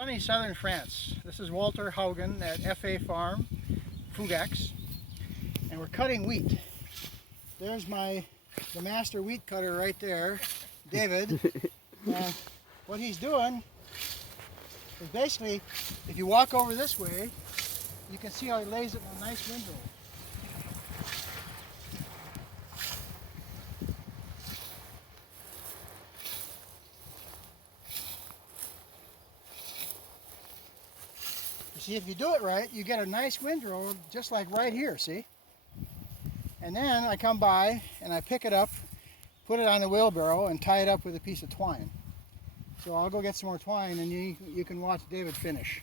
Sunny southern France. This is Walter Haugen at FA Farm, Fugax, and we're cutting wheat. There's the master wheat cutter right there, David. And what he's doing is basically, if you walk over this way, you can see how he lays it in a nice windrow. See, if you do it right, you get a nice windrow, just like right here, see? And then I come by and I pick it up, put it on the wheelbarrow, and tie it up with a piece of twine. So I'll go get some more twine, and you can watch David finish.